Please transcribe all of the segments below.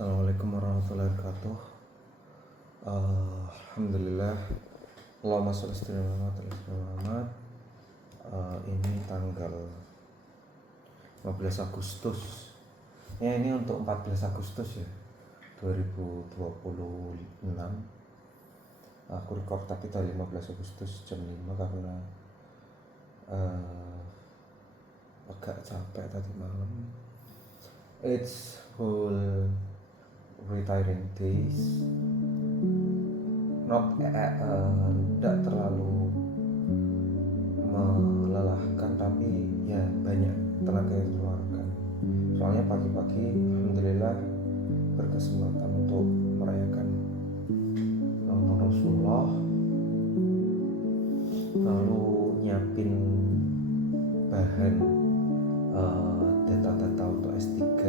Assalamualaikum warahmatullahi wabarakatuh. Alhamdulillah. Allahumma sholli ala Muhammad. Ini tanggal 15 Agustus. Ya, ini untuk 14 Agustus ya 2026. Aku record tapi tanggal 15 Agustus jam 5 karena agak capek tadi malam. It's whole retiring days, tidak terlalu melelahkan tapi ya banyak tenaga yang dikeluarkan. Soalnya pagi-pagi alhamdulillah berkesempatan untuk merayakan nonton Rasulullah, lalu nyiapin bahan data-data untuk S3,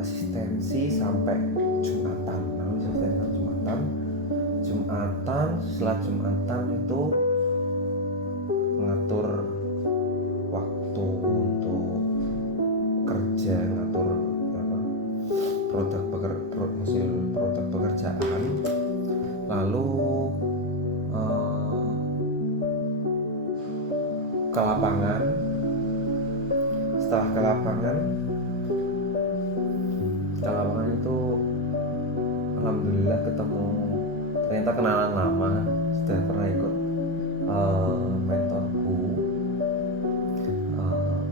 asistensi sampai Jumatan. Setelah Jumatan itu ngatur waktu untuk kerja, ngatur produk pekerjaan, lalu ke lapangan. Setelah ke lapangan itu alhamdulillah ketemu, ternyata kenalan lama, sudah pernah ikut mentorku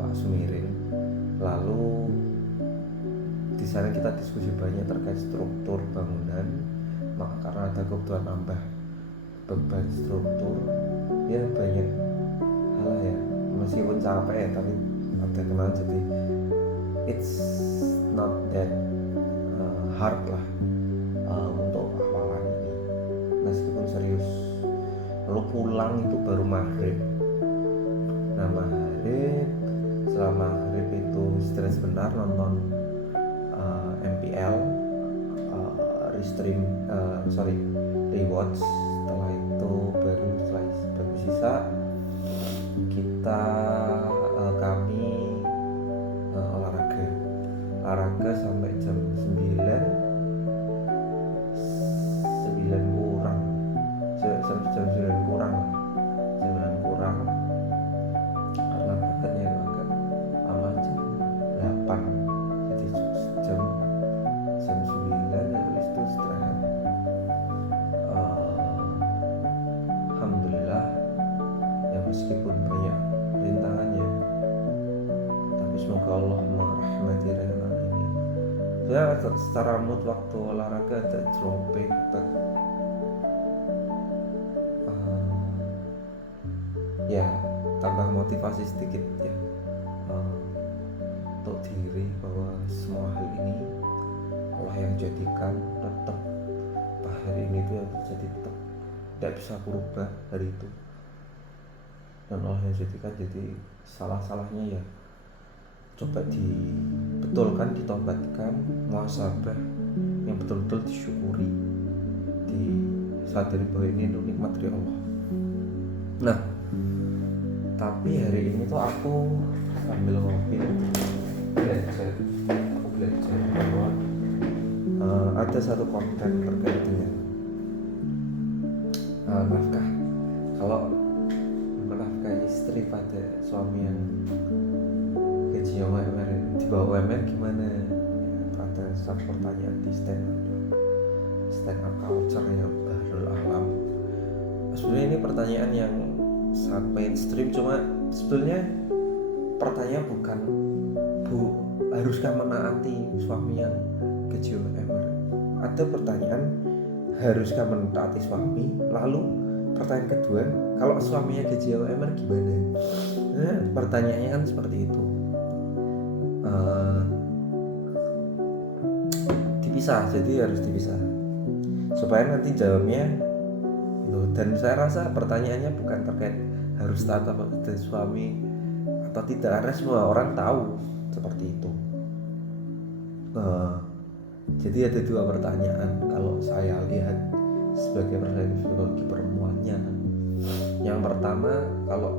Pak Sumirin. Lalu di sana kita diskusi banyak terkait struktur bangunan, karena ada kebutuhan nambah beban struktur, ya banyak hal ya, meskipun capek ya tapi ada kenalan, jadi it's not that hard lah untuk awalan ini, meskipun serius. Lalu pulang itu baru maghrib. Setelah maghrib itu istirahat sebentar, nonton MPL, rewatch. Setelah itu baru sisa kami olahraga sampai jam 9 kurang karena berangkatnya agak lama, jam 8, jadi jam 9 habis itu istirahat. Alhamdulillah ya, meskipun banyak rintangannya tapi semoga Allah merahmati renungan ini. Ya, secara mood waktu olahraga ada dropping, ya tambah motivasi sedikit ya untuk diri bahwa semua hal ini Allah yang jadikan. Tetap hari ini itu yang terjadi, tetap tidak bisa berubah hari itu, dan Allah yang jadikan. Jadi salah-salahnya ya coba dibetulkan, ditobatkan, muhasabah yang betul-betul disyukuri, disadari bahwa ini nikmat dari Allah. Nah, tapi hari ini tuh aku sambil ngopi belajar bahwa ada satu konten terkait dengan nafkah. Kalau menafkahi istri pada suami yang gaji UMR, di bawah UMR gimana? Ada satu pertanyaan di stand up culture yang Bahrul Alam. Sebenarnya ini pertanyaan yang sangat mainstream, cuma sebetulnya pertanyaan bukan haruskah menaati suami yang gaji UMR. Ada pertanyaan haruskah menaati suami, lalu pertanyaan kedua kalau suaminya gaji UMR gimana. Nah, pertanyaannya kan seperti itu. Dipisah, jadi harus dipisah supaya nanti jawabnya itu. Dan saya rasa pertanyaannya bukan terkait harus taat apa dari suami atau tidak, karena semua orang tahu seperti itu. Jadi ada dua pertanyaan kalau saya lihat sebagai psikologi perempuannya. Yang pertama, kalau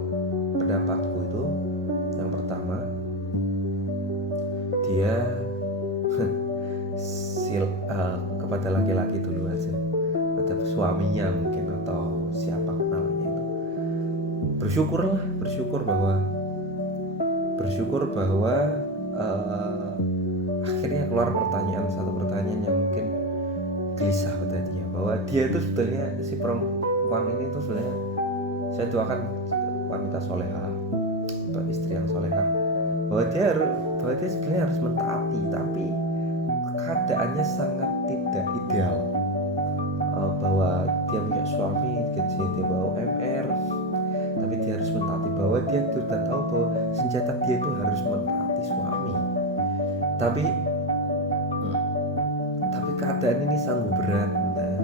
pendapatku itu, dia kepada laki-laki dulu aja, atau suaminya mungkin, atau siapa namanya itu, bersyukur bahwa akhirnya keluar satu pertanyaan yang mungkin gelisah pada dia, bahwa dia itu sebetulnya, si perempuan ini tuh sebenarnya saya doakan wanita solehah atau istri yang solehah, bahwa dia sebenarnya harus mentaati, tapi keadaannya sangat tidak ideal. Bahwa dia punya suami gaji di bawah UMR, tapi dia harus mentaati, bahwa dia sudah tahu bahwa senjata dia itu harus mentaati suami, tapi keadaan ini sanggup berat. Nah,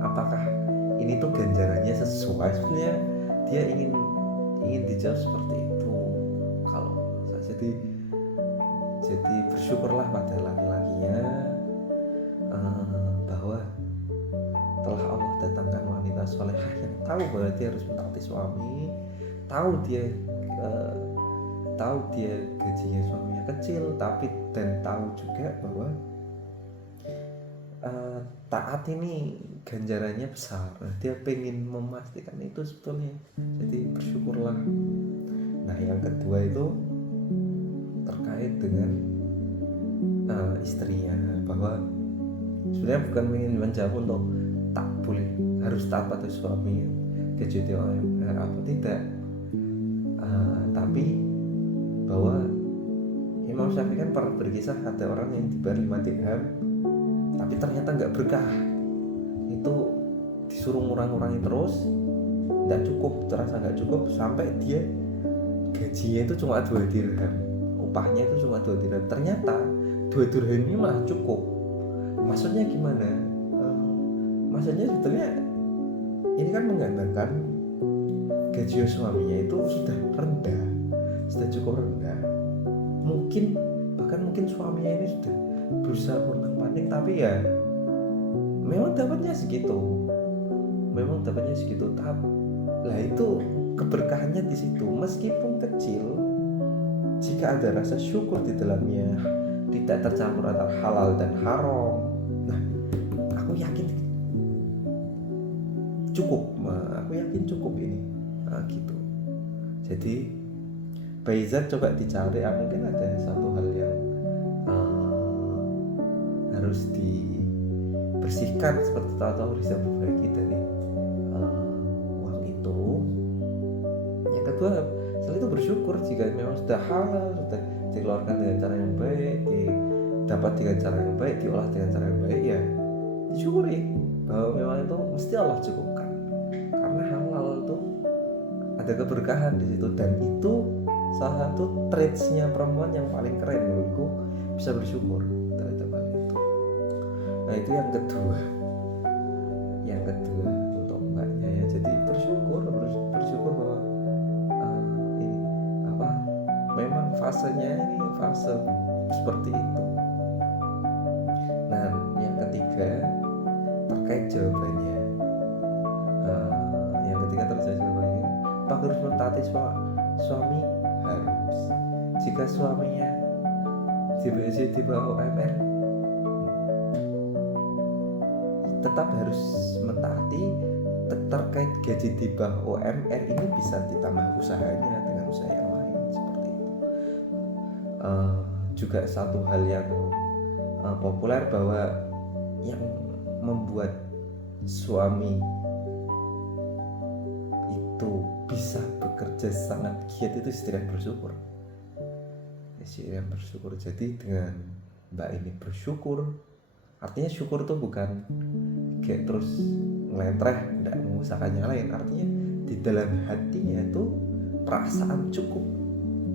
apakah ini tuh ganjarannya sesuai? Sebenarnya dia ingin dijawab seperti itu. Kalau jadi bersyukurlah pada laki-lakinya, bahwa telah Allah datangkan wanita solehah yang tahu bahwa dia harus mentaati suami, tahu dia gajinya suaminya kecil, dan tahu juga bahwa taat ini ganjarannya besar. Dia pengen memastikan itu sebetulnya. Jadi bersyukurlah. Nah, yang kedua itu terkait dengan istrinya, bahwa sebenarnya bukan ingin menjawab untuk tak boleh harus taat pada suami gaji atau tidak, tapi bahwa Imam Syafi'i kan pernah berkisah, ada orang yang dibayar 5 dirham tapi ternyata nggak berkah, itu disuruh ngurang-ngurangi terus, nggak cukup, terasa nggak cukup, sampai dia gajinya itu cuma 2 dirham, upahnya itu cuma 2 dirham, ternyata 2 dirham ini malah cukup. Maksudnya gimana? Maksudnya sebetulnya ini kan menggambarkan gaji suaminya itu sudah rendah, sudah cukup rendah, bahkan mungkin suaminya ini sudah berusaha panding, tapi ya memang dapatnya segitu, lah itu keberkahannya di situ. Meskipun kecil, jika ada rasa syukur di dalamnya, tidak tercampur antara halal dan haram, nah aku yakin cukup ini, gitu. Jadi Baizat coba dicari, mungkin ada satu hal yang harus dibersihkan seperti atau bisa diperbaiki dari uang itu. Yang kedua, setelah itu bersyukur jika memang sudah halal, sudah dikeluarkan dengan cara yang baik, didapat dengan cara yang baik, diolah dengan cara yang baik, ya disyukuri bahwa memang itu mesti Allah cukupkan, karena halal itu ada keberkahan di situ, dan itu salah satu traitsnya perempuan yang paling keren menurutku, bisa bersyukur terhadap hal itu. Nah, itu yang kedua untuk mbaknya ya. Jadi bersyukur bahwa memang fasenya ini fase seperti itu. Nah, yang ketiga terkait jawabannya. Apakah harus mentaati suami? Harus. Jika suaminya di bawah UMR, tetap harus mentaati. Terkait gaji di bawah UMR ini bisa ditambah usahanya dengan usaha yang lain, seperti itu. Juga satu hal yang populer, bahwa yang membuat suami itu bisa bekerja sangat giat itu istri yang bersyukur. Jadi dengan mbak ini bersyukur, artinya syukur tuh bukan kayak terus ngelentreh, tidak mengusahakan yang lain. Artinya di dalam hatinya itu perasaan cukup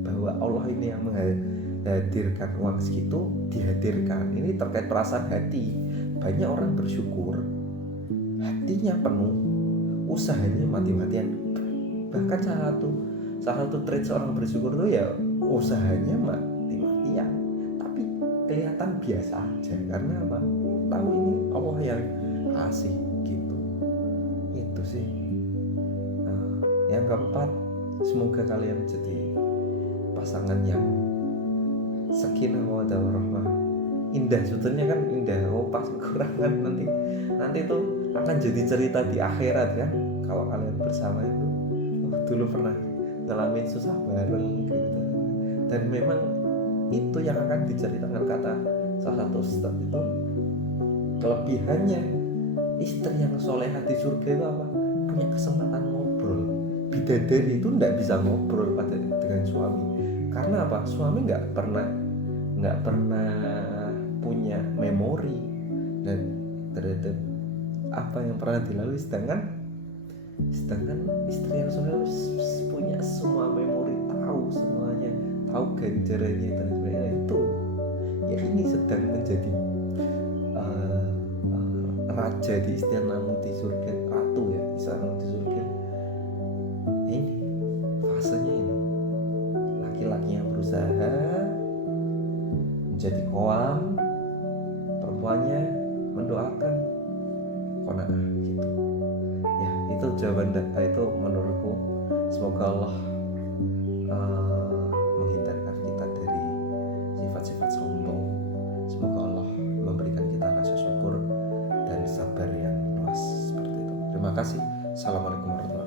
bahwa Allah ini yang menghadirkan uang segitu, dihadirkan. Ini terkait perasaan hati. Banyak orang bersyukur, hatinya penuh, usahanya mati-matian. Bahkan salah satu trait seorang bersyukur itu ya usahanya mati-matian, tapi kelihatan biasa aja. Karena apa? Tahu ini Allah yang kasih, gitu. Itu sih. Yang keempat, semoga kalian menjadi pasangan yang sakinah mawaddah warahmah, indah, sebetulnya kan indah. Oh pas kekurangan nanti tuh akan jadi cerita di akhirat kan, kalau kalian bersama itu dulu pernah ngalamin susah bareng gitu. Dan memang itu yang akan diceritakan, kata salah satu ustadz itu, kelebihannya istri yang solehah di surga itu apa? Punya kesempatan ngobrol. Bidadari itu nggak bisa ngobrol dengan suami, karena apa? Suami nggak pernah punya memori dan terhadap apa yang pernah dilalui, sedangkan istri yang solehah punya semua memori, tahu semuanya, tahu ganjarannya dan sebagainya. Itu ya ini sedang menjadi raja di istana di surga, ratu ya di sana di surga. Ini fasenya ini, laki-laki yang berusaha menjadi koam, perempuannya mendoakan qanaah gitu ya. Itu jawaban itu menurutku. Semoga Allah menghindarkan kita dari sifat-sifat sombong. Semoga Allah memberikan kita rasa syukur dan sabar yang luas seperti itu. Terima kasih. Assalamualaikum warahmatullahi wabarakatuh.